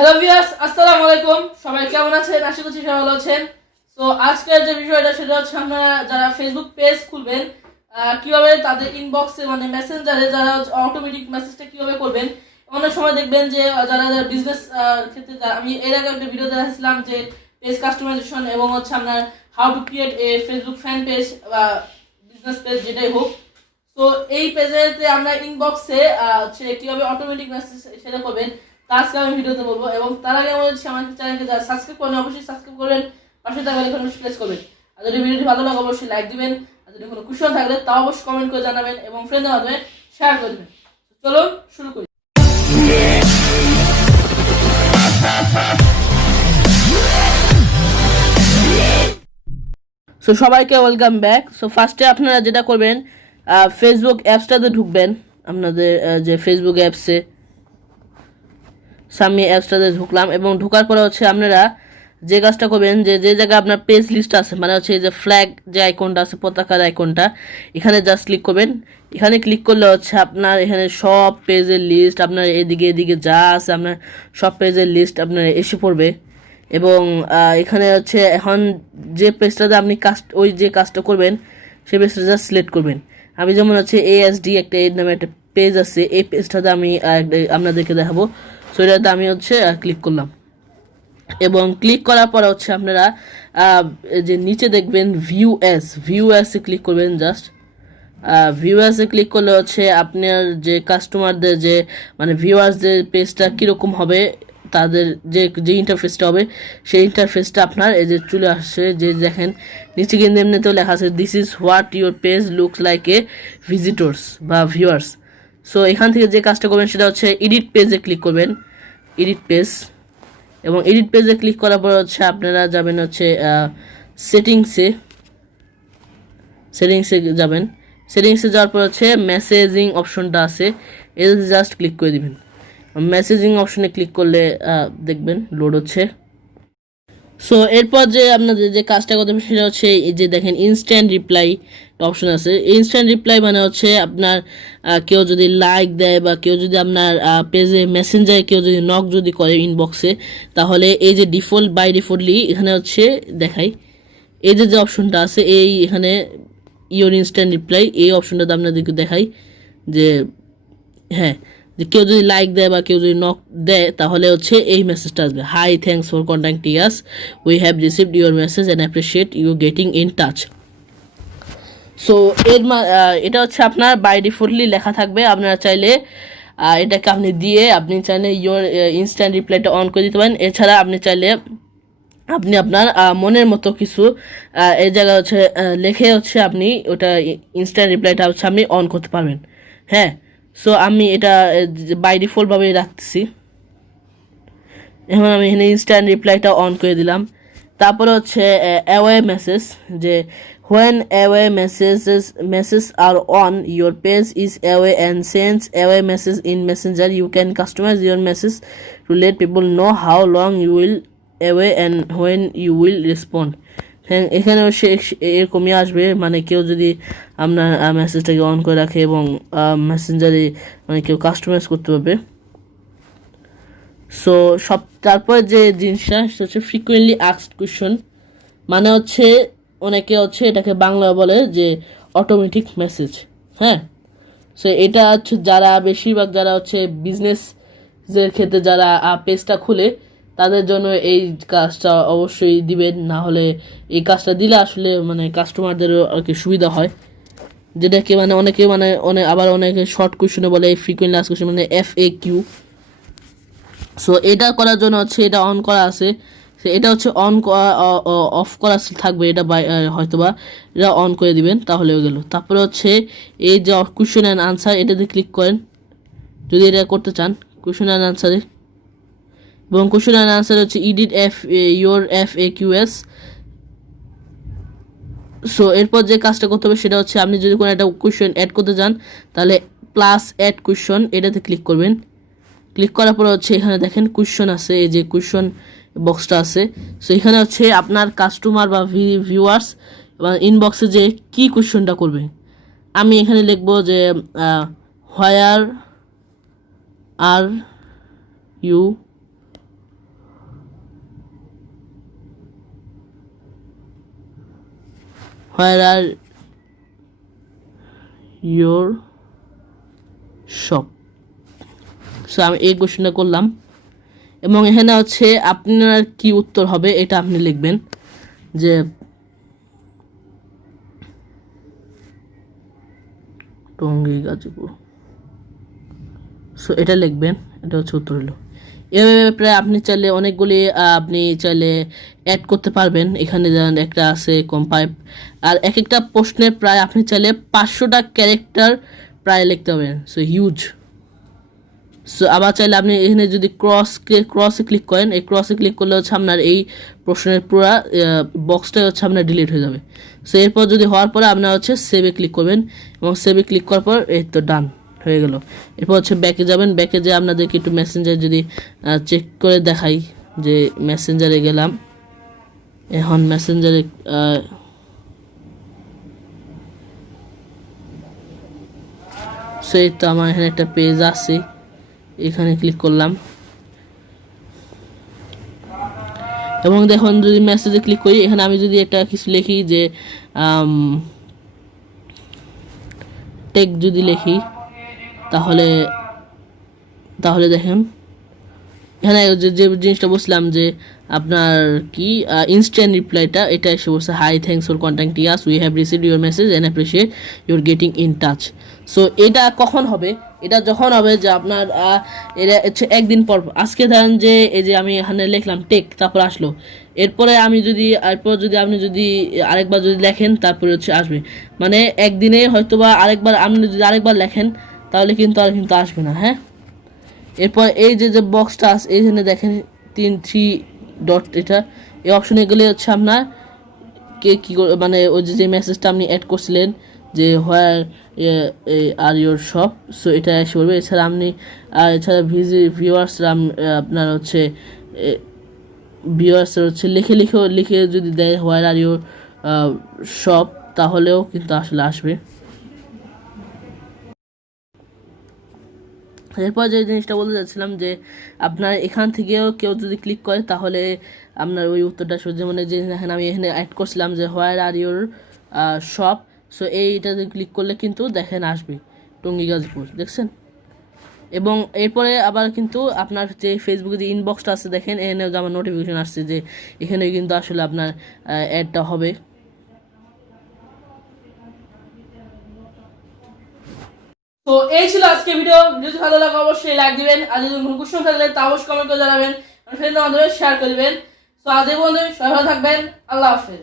Hello viewers, আসসালামু আলাইকুম। সবাই কেমন আছেন? আশা করছি সবাই ভালো আছেন। তো আজকের যে বিষয়টা সেটা হচ্ছে আপনারা যারা ফেসবুক পেজ খুলবেন কিভাবে তাদের ইনবক্সে মানে মেসেঞ্জারে যারা অটোমেটিক মেসেজটা কিভাবে করবেন। অনেক সময় দেখবেন যে যারা যারা বিজনেস ক্ষেত্রে আমি এর আগে একটা ভিডিও দেখাচ্ছিলাম যে পেজ কাস্টমাইজেশন এবং হচ্ছে আপনার how to create a Facebook fan page বা বিজনেস পেজ যেটাই হোক। তো এই পেজেতে আমরা ইনবক্সে হচ্ছে কিভাবে অটোমেটিক মেসেজ সেটা করবেন আজকে আমি ভিডিওতে বলবো। এবং তার আগে আমি হচ্ছে আমার চ্যানেলকে যারা সাবস্ক্রাইব করেন অবশ্যই সাবস্ক্রাইব করবেন, পাশে থাকা বেল আইকনটি প্রেস করবেন। আর যদি ভিডিওটি ভালো লাগে অবশ্যই লাইক দিবেন, আর যদি কোনো কোশ্চেন থাকলে তাও অবশ্যই কমেন্ট করে জানাবেন এবং ফ্রেন্ডদের মাধ্যমে শেয়ার করে দেবেন। চলুন শুরু করি। সো সবাইকে ওয়েলকাম ব্যাক। সো ফার্স্টে আপনারা যেটা করবেন ফেসবুক অ্যাপসটাতে ঢুকবেন। আপনাদের যে ফেসবুক অ্যাপসে আমি অ্যাপসটাতে ঢুকলাম এবং ঢোকার পরে হচ্ছে আপনারা যে কাজটা করবেন যে যে জায়গায় আপনার পেজ লিস্ট আছে মানে হচ্ছে এই যে ফ্ল্যাগ যে আইকনটা আছে পতাকার আইকনটা এখানে জাস্ট ক্লিক করবেন। এখানে ক্লিক করলে হচ্ছে আপনার এখানে সব পেজের লিস্ট আপনার এদিকে এদিকে যা আছে আপনার সব পেজের লিস্ট আপনার এসে পড়বে। এবং এখানে হচ্ছে এখন যে পেজটাতে আপনি ওই যে কাজটা করবেন সেই পেজটা জাস্ট সিলেক্ট করবেন। আমি যেমন হচ্ছে ASD একটা এর নামে একটা পেজ আছে, এই পেজটাতে আমি আপনাদেরকে দেখাবো। সো এটাতে আমি হচ্ছে ক্লিক করলাম এবং ক্লিক করার পরে হচ্ছে আপনারা যে নিচে দেখবেন ভিউ অ্যাসে ক্লিক করবেন। জাস্ট ভিউ অ্যাসে ক্লিক করলে হচ্ছে আপনার যে কাস্টমারদের যে মানে ভিউয়ার্সদের পেজটা কীরকম হবে তাদের যে যে ইন্টারফেসটা হবে সেই ইন্টারফেসটা আপনার এই যে চলে আসছে। যে দেখেন নিচে কিন্তু এমনিতেও লেখা আছে this is what your page looks like a visitors বা ভিউয়ার্স। সো এখান থেকে যে কাজটা করবেন সেটা হচ্ছে এডিট পেজে ক্লিক করবেন, এডিট পেজ। এবং এডিট পেজে ক্লিক করার পর হচ্ছে আপনারা যাবেন হচ্ছে সেটিংসে যাবেন। সেটিংসে যাওয়ার পর হচ্ছে মেসেজিং অপশনটা আছে, এটাতে জাস্ট ক্লিক করে দিবেন। মেসেজিং অপশনে ক্লিক করলে দেখবেন লোড হচ্ছে। সো এরপর যে আপনাদের যে কাজটা করতে হবে সেটা হচ্ছে এই যে দেখেন ইনস্ট্যান্ট রিপ্লাই অপশন আছে। ইনস্ট্যান্ট রিপ্লাই মানে হচ্ছে আপনার কেউ যদি লাইক দেয় বা কেউ যদি আপনার পেজে মেসেঞ্জারে কেউ যদি নক যদি করে ইনবক্সে, তাহলে এই যে বাই ডিফল্টলি এখানে হচ্ছে দেখাই এই যে অপশনটা আছে এই এখানে ইওর ইনস্ট্যান্ট রিপ্লাই এই অপশনটাতে আপনাদেরকে দেখাই যে হ্যাঁ যে কেউ যদি লাইক দেয় বা কেউ যদি নক দেয় তাহলে হচ্ছে এই মেসেজটা আসবে, hi thanks for contacting us, we have received your message and appreciate you getting in touch. So এটা হচ্ছে আপনার বাই ডিফল্টলি লেখা থাকবে। আপনারা চাইলে এটাকে আপনি দিয়ে আপনি চাইলে ইউর ইনস্ট্যান্ট রিপ্লাইটা অন করে দিতে পারেন। এছাড়া আপনি চাইলে আপনি আপনার মনের মতো কিছু এই জায়গায় হচ্ছে লিখে হচ্ছে আপনি ওটা ইনস্ট্যান্ট রিপ্লাইটা হচ্ছে আপনি অন করতে পারবেন। হ্যাঁ, সো আমি এটা বাই ডিফল্টভাবেই রাখতেছি। এখন আমি এখানে ইনস্ট্যান্ট রিপ্লাইটা অন করে দিলাম। তারপরে হচ্ছে অ্যাওয়ে মেসেজ, যে when away message are on your page is away and sends away message in messenger you can customise your message to let people know how long you will away and when you will respond. হ্যাঁ, এখানেও সে এরকমই আসবে, মানে কেউ যদি আপনার মেসেজটাকে on করে রাখে এবং মেসেঞ্জারে মানে কেউ কাস্টমাইজ করতে পারবে। সো তারপর যে জিনিসটা সেটা হচ্ছে ফ্রিকুয়েন্টলি আস্কড কোয়েশ্চন, মানে হচ্ছে অনেকে হচ্ছে এটাকে বাংলা বলে যে অটোমেটিক মেসেজ। হ্যাঁ, সো এটা হচ্ছে যারা বেশিরভাগ যারা হচ্ছে বিজনেসের ক্ষেত্রে যারা পেজটা খুলে তাদের জন্য এই কাজটা অবশ্যই দিবেন, না হলে এই কাজটা দিলে আসলে মানে কাস্টমারদেরও আর কি সুবিধা হয়। যেটাকে মানে অনেকে মানে আবার অনেকে শর্ট কোয়েশ্চনে বলে ফ্রিকুয়েন্টলি আস্কড কোয়েশ্চন মানে FAQ। সো এটা করার জন্য হচ্ছে এটা অন করা আছে, এটা হচ্ছে অফ করা থাকবে, এটা হয়তোবা এটা অন করে দিবেন তাহলে হয়ে গেল। তারপরে হচ্ছে এই যে কোয়েশ্চেন অ্যান্ড আনসার এটাতে ক্লিক করেন যদি এটা করতে চান কোয়েশ্চেন অ্যান্ড আনসারে। এবং কোয়েশ্চেন অ্যান্ড আনসার হচ্ছে ইডিট ইউর FAQs। সো এরপর যে কাজটা করতে হবে সেটা হচ্ছে আপনি যদি কোনো একটা কোয়েশ্চেন অ্যাড করতে চান তাহলে প্লাস অ্যাড কোয়েশ্চন এটাতে ক্লিক করবেন। ক্লিক করার পরে হচ্ছে এখানে দেখেন কোয়েশ্চন আছে, এই যে কোয়েশ্চন বক্সটা আছে। সো এখানে হচ্ছে আপনার কাস্টমার বা ভিউয়ার্স বা ইনবক্সে যে কি কোয়েশ্চনটা করবে, আমি এখানে লিখবো যে where are you where are your shop. So আমি এই কোশ্চেনটা করলাম এবং এখানে হচ্ছে আপনার কি উত্তর হবে এটা আপনি লিখবেন যে টঙ্গী গাজীপুর। সো এটা লিখবেন, এটা হচ্ছে উত্তর হলো। এভাবে প্রায় আপনি চাইলে অনেকগুলি আপনি চাইলে অ্যাড করতে পারবেন। এখানে যেমন একটা আছে কম্পাইপ, আর এক একটা প্রশ্নের প্রায় আপনি চাইলে 500টা ক্যারেক্টার প্রায় লিখতে পারবেন। So huge. সো আবার চাইলে আপনি এখানে যদি ক্রসে ক্লিক করেন, এই ক্রসে ক্লিক করলে হচ্ছে আপনার এই প্রশ্নের পুরো বক্সটাই হচ্ছে আপনার ডিলিট হয়ে যাবে। সো এরপর যদি হওয়ার পরে আপনার হচ্ছে সেভে ক্লিক করবেন এবং সেভে ক্লিক করার পর এই তো ডান হয়ে গেল। এরপর হচ্ছে ব্যাকে যাবেন, ব্যাকে যেয়ে আপনাদেরকে একটু মেসেঞ্জার যদি চেক করে দেখাই যে মেসেঞ্জারে গেলাম, এখন মেসেঞ্জারে সো এই তো আমার এখানে একটা পেজ আছে, এখানে ক্লিক করলাম এবং দেখুন যদি মেসেজে ক্লিক করি, এখানে আমি যদি একটা কিছু লিখি যে টেক যদি লিখি তাহলে দেখেন এখানে যে জিনিসটা বলছিলাম যে আপনার কি ইনস্ট্যান্ট রিপ্লাইটা এটা এসে বলছে, hi thanks for contacting us, we have received your message and appreciate your getting in touch. So এটা কখন হবে? এটা যখন হবে যে আপনার এটা হচ্ছে একদিন পর। আজকে ধরেন যে এই যে আমি এখানে লিখলাম টেক, তারপর আসলো, এরপরে আমি যদি আপনি যদি আরেকবার যদি লেখেন তারপরে হচ্ছে আসবে, মানে একদিনে হয়তো বা আরেকবার আপনি যদি আরেকবার লেখেন তাহলে কিন্তু আর কিন্তু আসবে না। হ্যাঁ, এরপর এই যে বক্সটা আছে এইখানে দেখেন 3 ডট, এটা এই অপশনে গেলে হচ্ছে আপনার কে কী মানে ওই যে মেসেজটা আপনি অ্যাড করছিলেন যে where are your shop, so এটা এসে পড়বে। এছাড়া আপনি এছাড়া ভিউয়ার্সরা আপনার হচ্ছে ভিউয়ার্সরা হচ্ছে লিখে যদি দেয় হোয়ার আর ইয়োর শপ, তাহলেও কিন্তু আসলে আসবে। এরপর যে জিনিসটা বলতে চাচ্ছিলাম যে আপনার এখান থেকেও কেউ যদি ক্লিক করে তাহলে আপনার ওই উত্তরটা যেমন যে এখানে আমি এখানে অ্যাড করছিলাম যে where are your shop, so এইটাতে ক্লিক করলে কিন্তু দেখেন আসবে টঙ্গী গাজীপুর, দেখছেন। এবং এরপরে আবার কিন্তু আপনার যে ফেসবুকে যে ইনবক্সটা আছে দেখেন, এখানেও আমার নোটিফিকেশন আসছে যে এখানে কিন্তু আসলে আপনার অ্যাডটা হবে। তো এই ছিল আজকে ভিডিও। যদি ভালো লাগে অবশ্যই লাইক দিবেন, আর যদি কোনো কোশ্চেন থাকলে তা অবশ্যই কমেন্ট করে জানাবেন, ফ্রেন্ডের মাধ্যমে শেয়ার করবেন। তো আজ এই পর্যন্ত, সবাই ভালো থাকবেন, আল্লাহ হাফেজ।